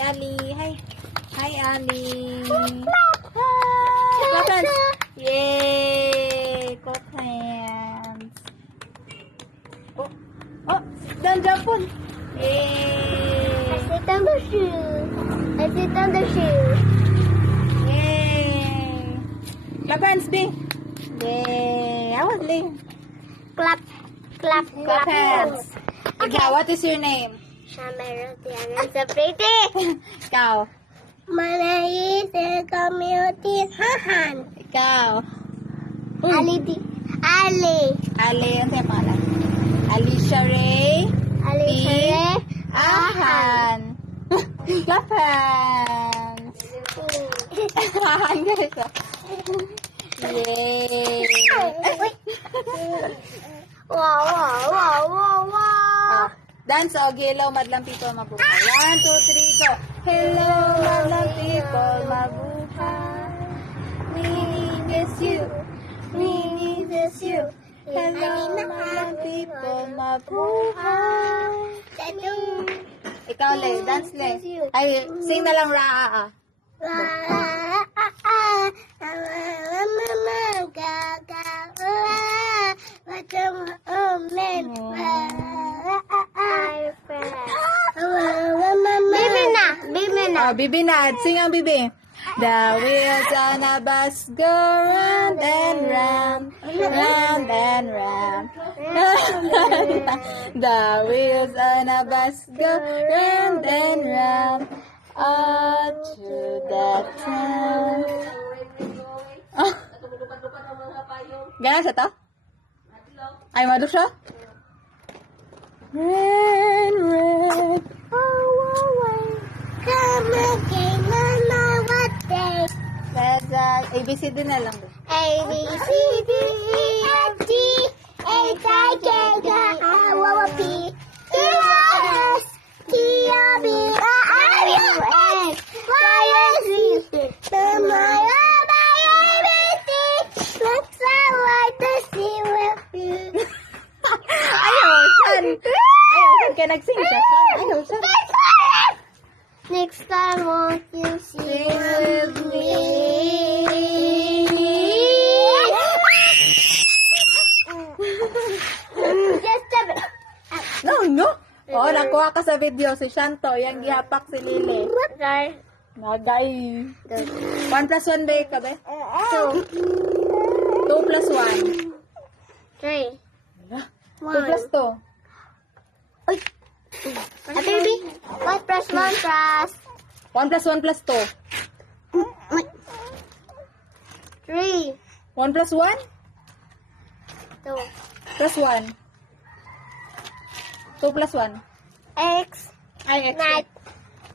Ali. Hi. Hi, Ali. Hi. Clap hands. Yay. Clap hands. Oh. Oh. Down, jump on. Yay. I sit on the shoe. I sit on the shoe. Yay. Clap hands, Bing. Yay. I was Ling. Clap, clap, Clap hands. Ikaw, what is your name? Shamaratian is a pretty. Ikaw. My name is Community Hahan. Ikaw. Ali. Ali, ano sa'yo pangalan? Alicia Ray. Ali P. Shere. Ahan. Clap hands. Ahan guys. Yay. Wow, wow, wow, wow, wow. Dance o hello madlang people mabuhay. 1, 2, 3, go. Hello madlang people mabuhay. We miss you. We miss you. Hello madlang people mabuhay. Ikaw le, dance le. Ay, sing na lang raa. Bibi na. Sing ang Bibi. The wheels on a bus go round and round, round and round. The wheels on a bus go round and round, all to the town. Oh. Ganyan sa to? Ay, maduk siya? Rain, rain. Come again, no what day. ABCD na lang. A, B, C, D, E, F, G, H, I, J, K, L, M, N, P, Q, R, S, T, U, V, W, X, Y, and Z. Tomorrow, my ABC. Looks like the sea will be. Ayaw, san? Ayaw, san ka nagsing siya? San? Ayaw, san? Next time, won't you sing with me? Just a bit. No. Oo, nakuha ka sa video. Si Shanto, yung gihapak si Lily. Sorry. Nagay. 1 plus 1 ba ka ba? 2, 2 plus 1. 3, 2 plus 2. A baby. 1 plus 1 plus 1 plus 1 plus 2. 3, 1 plus 1? 2. Plus 1. 2 plus 1. X. Ay, X. Night.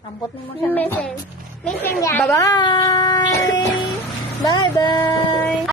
Ambot mo siya. Missing. Missing yan. Bye-bye! Bye-bye!